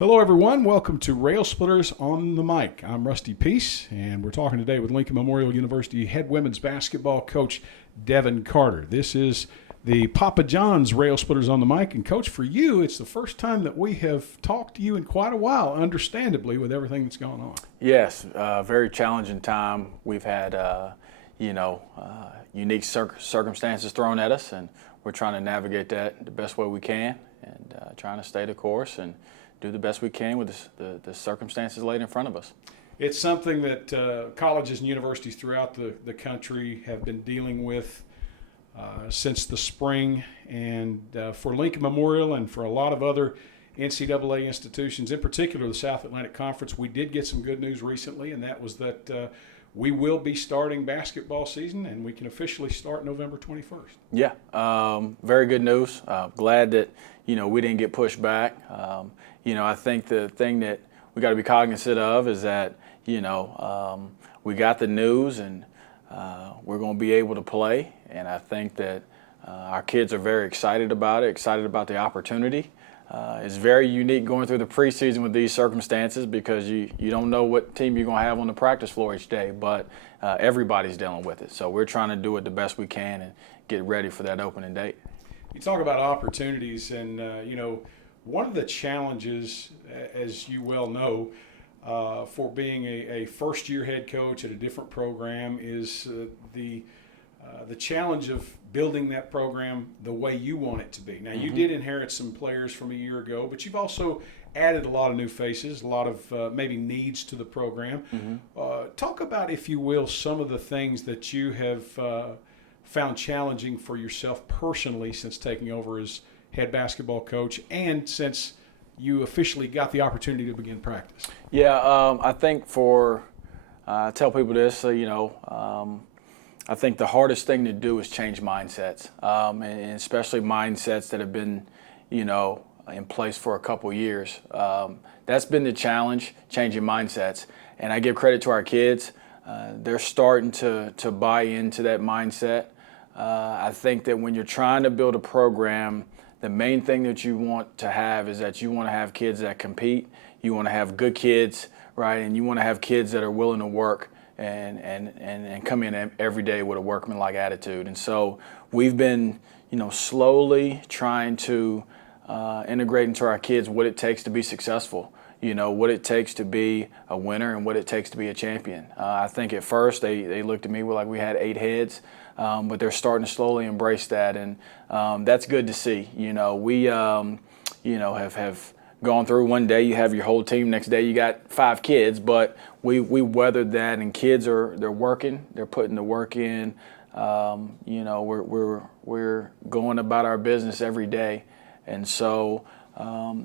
Hello, everyone. Welcome to Railsplitters on the Mic. I'm Rusty Peace, and we're talking today with Lincoln Memorial University head women's basketball coach Devan Carter. This is the Papa John's Railsplitters on the Mic, and Coach, for you, it's the first time that we have talked to you in quite a while, understandably, with everything that's going on. Yes, very challenging time. We've had, unique circumstances thrown at us, and we're trying to navigate that the best way we can, and trying to stay the course and do the best we can with the circumstances laid in front of us. It's something that colleges and universities throughout the country have been dealing with since the spring, and for Lincoln Memorial and for a lot of other NCAA institutions, in particular the South Atlantic Conference, we did get some good news recently, and that was that we will be starting basketball season, and we can officially start November 21st. Yeah, very good news. Glad that we didn't get pushed back. I think the thing that we got to be cognizant of is that we got the news and we're going to be able to play, and I think that our kids are very excited about it, excited about the opportunity. It's very unique going through the preseason with these circumstances because you don't know what team you're going to have on the practice floor each day, but everybody's dealing with it. So we're trying to do it the best we can and get ready for that opening date. You talk about opportunities, and one of the challenges, as you well know, for being a first-year head coach at a different program is the challenge of building that program the way you want it to be. Now, you did inherit some players from a year ago, but you've also added a lot of new faces, a lot of maybe needs to the program. Talk about, if you will, some of the things that you have found challenging for yourself personally since taking over as head basketball coach and since you officially got the opportunity to begin practice. Yeah, I think I tell people this, I think the hardest thing to do is change mindsets, and especially mindsets that have been, in place for a couple years. That's been the challenge, changing mindsets. And I give credit to our kids. They're starting to buy into that mindset. I think that when you're trying to build a program, the main thing that you want to have is that you want to have kids that compete. You want to have good kids, right? And you want to have kids that are willing to work and come in every day with a workmanlike attitude. And so we've been, slowly trying to integrate into our kids what it takes to be successful, what it takes to be a winner and what it takes to be a champion. I think at first they looked at me like we had 8 heads, but they're starting to slowly embrace that, and that's good to see. We have gone through one day you have your whole team, next day you got 5 kids, but we weathered that, and kids they're working, they're putting the work in. We're going about our business every day, and so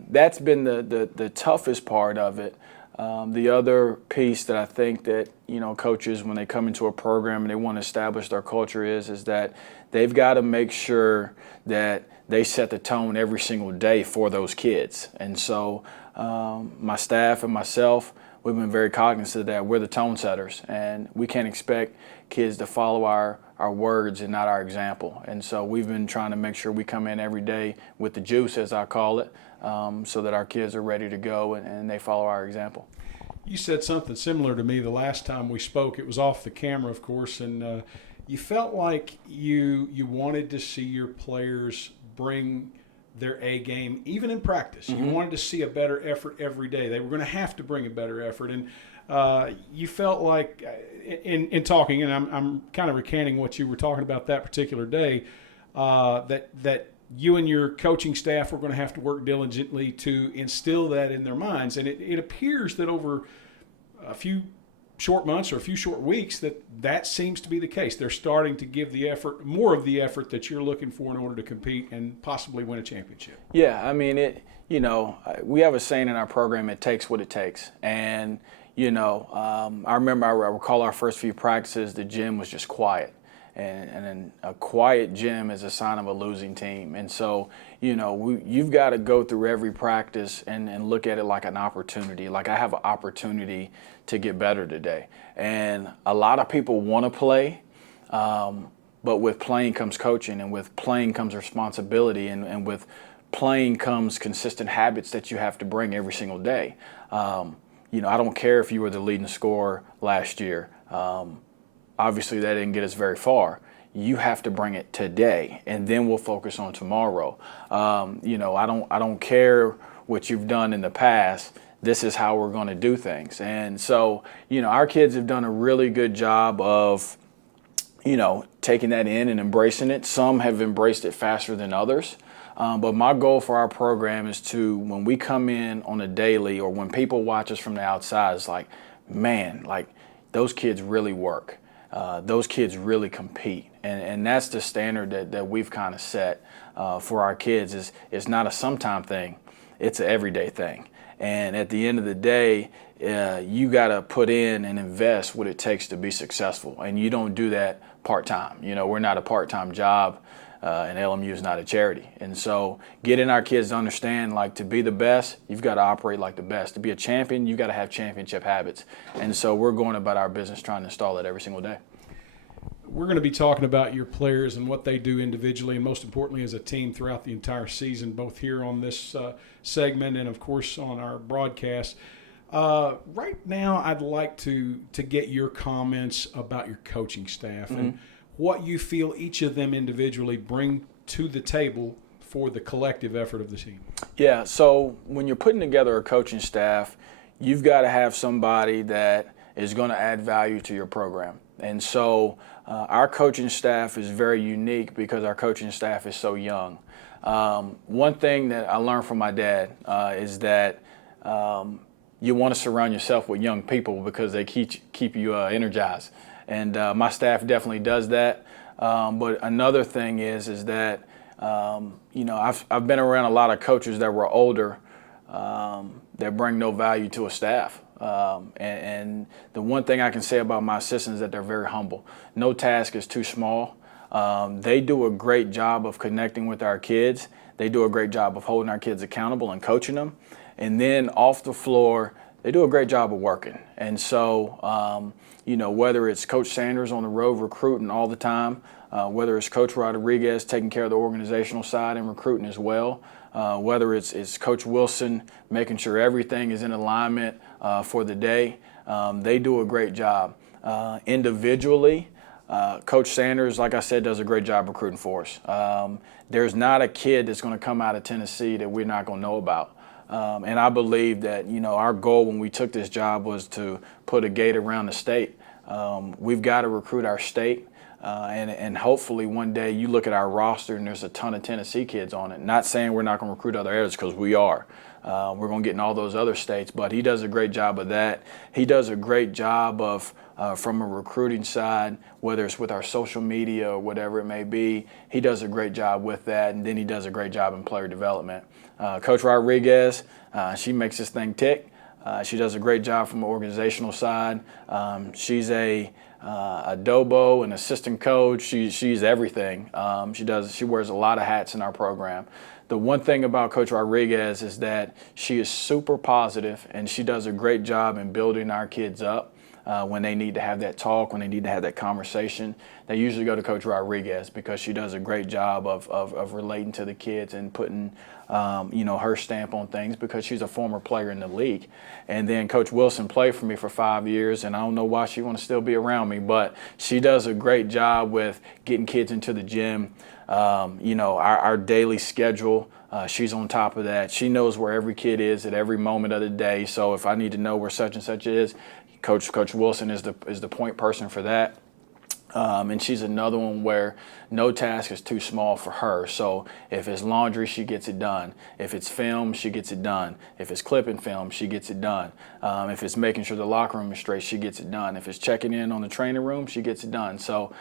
that's been the toughest part of it. The other piece that I think that coaches, when they come into a program and they want to establish their culture, is that they've got to make sure that they set the tone every single day for those kids. And so my staff and myself, we've been very cognizant of that. We're the tone setters, and we can't expect kids to follow our words and not our example. And so we've been trying to make sure we come in every day with the juice, as I call it, so that our kids are ready to go and they follow our example. You said something similar to me the last time we spoke. It was off the camera, of course, and you felt like you wanted to see your players bring their A game, even in practice. You wanted to see a better effort every day. They were going to have to bring a better effort. And you felt like, in talking, and I'm kind of recanting what you were talking about that particular day, that you and your coaching staff were going to have to work diligently to instill that in their minds. And it appears that over a few short months or a few short weeks that seems to be the case. They're starting to give the effort, more of the effort that you're looking for in order to compete and possibly win a championship. Yeah, I mean, we have a saying in our program, it takes what it takes. And, I remember, I recall our first few practices, the gym was just quiet. And a quiet gym is a sign of a losing team. And so, you've got to go through every practice and look at it like an opportunity. Like, I have an opportunity to get better today. And a lot of people want to play, but with playing comes coaching, and with playing comes responsibility, and with playing comes consistent habits that you have to bring every single day. I don't care if you were the leading scorer last year. Obviously, that didn't get us very far. You have to bring it today, and then we'll focus on tomorrow. I don't care what you've done in the past. This is how we're going to do things. And so, our kids have done a really good job of, taking that in and embracing it. Some have embraced it faster than others. But my goal for our program is to, when we come in on a daily or when people watch us from the outside, it's like, man, like those kids really work. Those kids really compete. And that's the standard that we've kind of set for our kids. It's not a sometime thing. It's an everyday thing. And at the end of the day, you got to put in and invest what it takes to be successful. And you don't do that part-time. We're not a part-time job, and LMU is not a charity. And so getting our kids to understand, like, to be the best, you've got to operate like the best. To be a champion, you got to have championship habits. And so we're going about our business trying to install that every single day. We're going to be talking about your players and what they do individually and most importantly as a team throughout the entire season, both here on this segment and, of course, on our broadcast. Right now, I'd like to get your comments about your coaching staff and what you feel each of them individually bring to the table for the collective effort of the team. Yeah, so when you're putting together a coaching staff, you've got to have somebody that is going to add value to your program. And so our coaching staff is very unique because our coaching staff is so young. One thing that I learned from my dad is that you want to surround yourself with young people because they keep you energized. And my staff definitely does that. But another thing is that, I've been around a lot of coaches that were older that bring no value to a staff. And the one thing I can say about my assistants is that they're very humble. No task is too small. They do a great job of connecting with our kids. They do a great job of holding our kids accountable and coaching them. And then off the floor, they do a great job of working. And so, whether it's Coach Sanders on the road recruiting all the time, whether it's Coach Rodriguez taking care of the organizational side and recruiting as well, whether it's Coach Wilson making sure everything is in alignment for the day, they do a great job. Individually, Coach Sanders, like I said, does a great job recruiting for us. There's not a kid that's going to come out of Tennessee that we're not going to know about. And I believe that, our goal when we took this job was to put a gate around the state. We've got to recruit our state. And hopefully one day you look at our roster and there's a ton of Tennessee kids on it. Not saying we're not going to recruit other areas, because we are. We're going to get in all those other states, but he does a great job of that. He does a great job of, from a recruiting side, whether it's with our social media or whatever it may be, he does a great job with that, and then he does a great job in player development. Coach Rodriguez, she makes this thing tick. She does a great job from the organizational side. She's a Adobo, an assistant coach. She's everything. She wears a lot of hats in our program. The one thing about Coach Rodriguez is that she is super positive, and she does a great job in building our kids up when they need to have that talk, when they need to have that conversation. They usually go to Coach Rodriguez because she does a great job of relating to the kids and putting her stamp on things, because she's a former player in the league. And then Coach Wilson played for me for 5 years, and I don't know why she want to still be around me, but she does a great job with getting kids into the gym. Our daily schedule, she's on top of that. She knows where every kid is at every moment of the day. So if I need to know where such and such is, Coach Wilson is the point person for that. And she's another one where no task is too small for her. So if it's laundry, she gets it done. If it's film, she gets it done. If it's clipping film, she gets it done. If it's making sure the locker room is straight, she gets it done. If it's checking in on the training room, she gets it done. So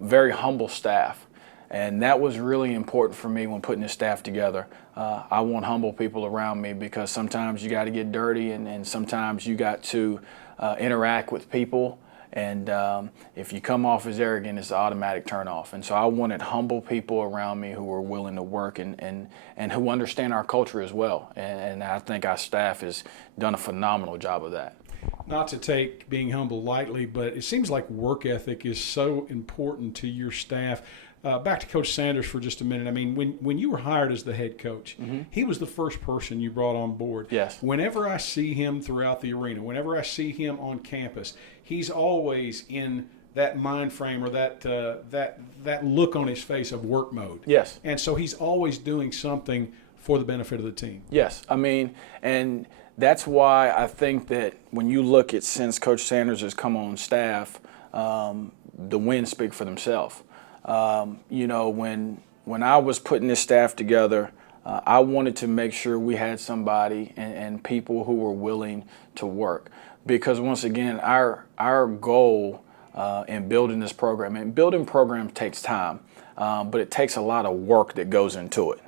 very humble staff. And that was really important for me when putting this staff together. I want humble people around me, because sometimes you got to get dirty, and sometimes you got to interact with people. And if you come off as arrogant, it's an automatic turnoff. And so I wanted humble people around me who were willing to work and who understand our culture as well. And I think our staff has done a phenomenal job of that. Not to take being humble lightly, but it seems like work ethic is so important to your staff. back to Coach Sanders for just a minute. I mean, when you were hired as the head coach, he was the first person you brought on board. Yes. Whenever I see him throughout the arena, whenever I see him on campus, he's always in that mind frame or that look on his face of work mode. Yes. And so he's always doing something for the benefit of the team. Yes. I mean, and that's why I think that when you look at since Coach Sanders has come on staff, the wins speak for themselves. When I was putting this staff together, I wanted to make sure we had somebody and people who were willing to work. Because once again, our goal in building this program, and building programs takes time, but it takes a lot of work that goes into it.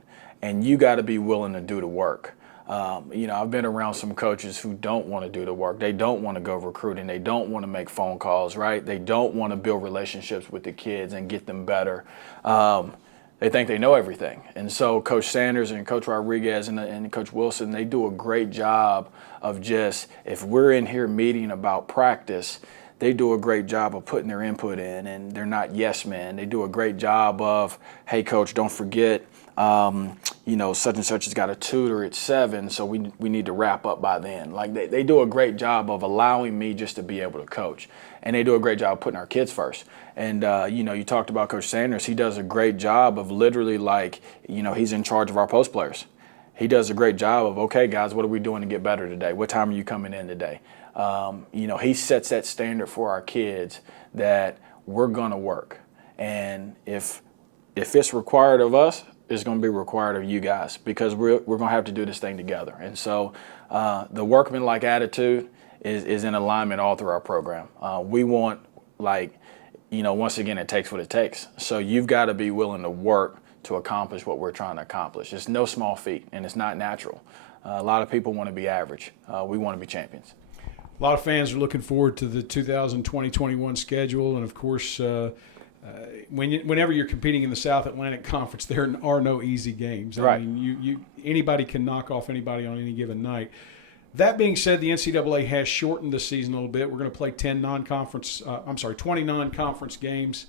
And you got to be willing to do the work. I've been around some coaches who don't want to do the work. They don't want to go recruiting. They don't want to make phone calls, right? They don't want to build relationships with the kids and get them better. They think they know everything. And so Coach Sanders and Coach Rodriguez and Coach Wilson, they do a great job of just, if we're in here meeting about practice, they do a great job of putting their input in, and they're not yes men. They do a great job of, hey, Coach, don't forget, such and such has got a tutor at 7, so we need to wrap up by then. Like they do a great job of allowing me just to be able to coach, and they do a great job of putting our kids first. And you talked about Coach Sanders. He does a great job of literally he's in charge of our post players. He does a great job of, okay, guys, what are we doing to get better today? What time are you coming in today? He sets that standard for our kids that we're gonna work, and if it's required of us, it's going to be required of you guys, because we're going to have to do this thing together. And so the workman-like attitude is in alignment all through our program. We want, once again, it takes what it takes. So you've got to be willing to work to accomplish what we're trying to accomplish. It's no small feat, and it's not natural. A lot of people want to be average. We want to be champions. A lot of fans are looking forward to the 2020-21 schedule, and of course, whenever you're competing in the South Atlantic Conference, there are no easy games. I right. mean, anybody can knock off anybody on any given night. That being said, the NCAA has shortened the season a little bit. We're going to play 20 non-conference games.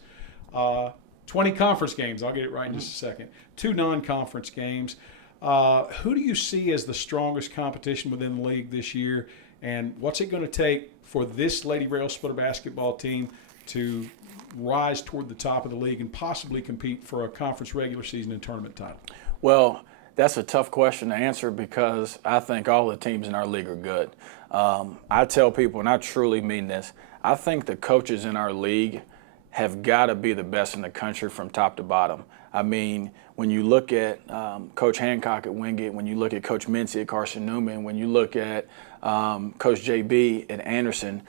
20 conference games. I'll get it right in just a second. 2 non-conference games. Who do you see as the strongest competition within the league this year? And what's it going to take for this Lady Railsplitter basketball team to rise toward the top of the league and possibly compete for a conference regular season and tournament title? Well, that's a tough question to answer, because I think all the teams in our league are good. I tell people, and I truly mean this, I think the coaches in our league have got to be the best in the country from top to bottom. I mean, when you look at Coach Hancock at Wingate, when you look at Coach Mincy at Carson Newman, when you look at Coach JB at Anderson,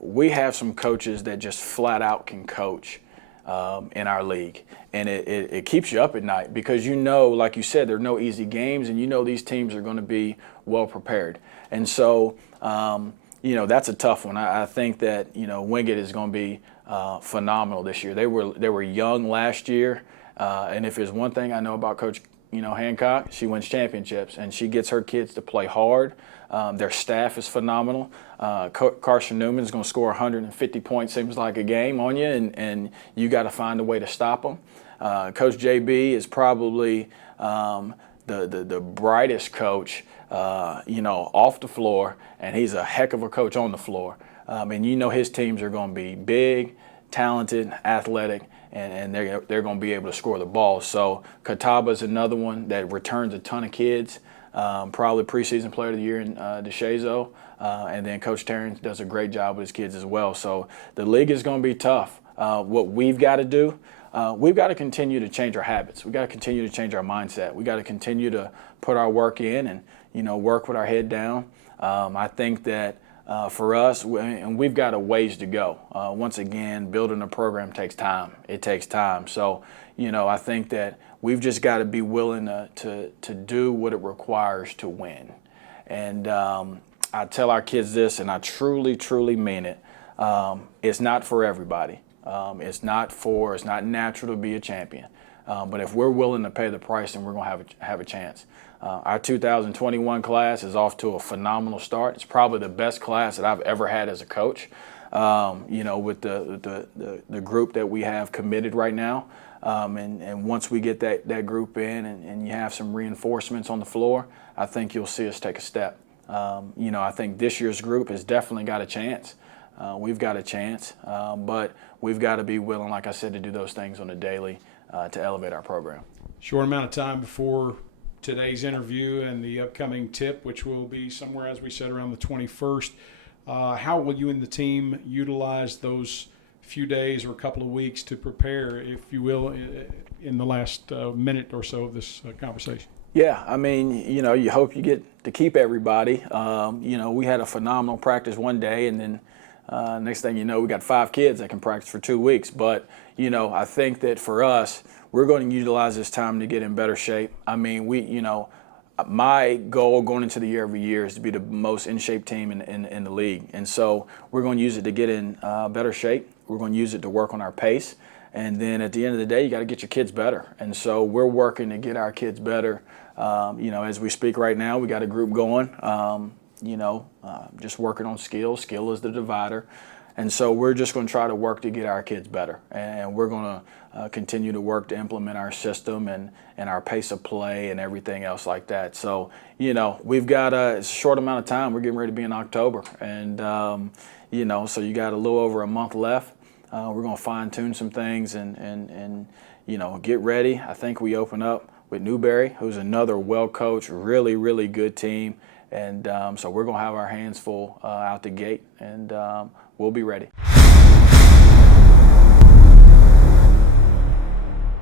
we have some coaches that just flat out can coach in our league. And it keeps you up at night, because like you said, there are no easy games, and these teams are going to be well prepared. And so, that's a tough one. I think that, Wingate is going to be phenomenal this year. They were young last year, and if there's one thing I know about Coach Hancock, she wins championships, and she gets her kids to play hard. Their staff is phenomenal. Carson Newman is going to score 150 points, seems like a game on you, and you got to find a way to stop them. Coach JB is probably the brightest coach, off the floor, and he's a heck of a coach on the floor. And his teams are going to be big, talented, athletic, and they're going to be able to score the ball. So Catawba is another one that returns a ton of kids. Probably preseason player of the year in DeShazo. And then Coach Terrence does a great job with his kids as well. So the league is going to be tough. What we've got to do, we've got to continue to change our habits. We've got to continue to change our mindset. We've got to continue to put our work in and, work with our head down. I think that for us, and we've got a ways to go. Once again, building a program takes time. It takes time. So, I think that we've just got to be willing to do what it requires to win. And I tell our kids this, and I truly, truly mean it. It's not for everybody. It's not natural to be a champion. But if we're willing to pay the price, then we're going to have a chance. Our 2021 class is off to a phenomenal start. It's probably the best class that I've ever had as a coach. With the group that we have committed right now. And once we get that group in and you have some reinforcements on the floor, I think you'll see us take a step. I think this year's group has definitely got a chance. We've got a chance, but we've got to be willing, like I said, to do those things on a daily to elevate our program. Short amount of time before today's interview and the upcoming tip, which will be somewhere, as we said, around the 21st. How will you and the team utilize those few days or a couple of weeks to prepare, if you will, in the last minute or so of this conversation? Yeah, I mean, you hope you get to keep everybody. We had a phenomenal practice one day, and then next thing you know, we got 5 kids that can practice for 2 weeks. But, I think that for us, we're going to utilize this time to get in better shape. I mean, my goal going into the year every year is to be the most in-shape team in the league. And so we're going to use it to get in better shape. We're going to use it to work on our pace. And then at the end of the day, you got to get your kids better. And so we're working to get our kids better. As we speak right now, we got a group going, just working on skill. Skill is the divider. And so we're just going to try to work to get our kids better. And we're going to continue to work to implement our system and our pace of play and everything else like that. So, we've got it's a short amount of time. We're getting ready to be in October. And, so you got a little over a month left. We're going to fine tune some things and get ready. I think we open up with Newberry, who's another well-coached, really, really good team. And so we're going to have our hands full out the gate, and we'll be ready.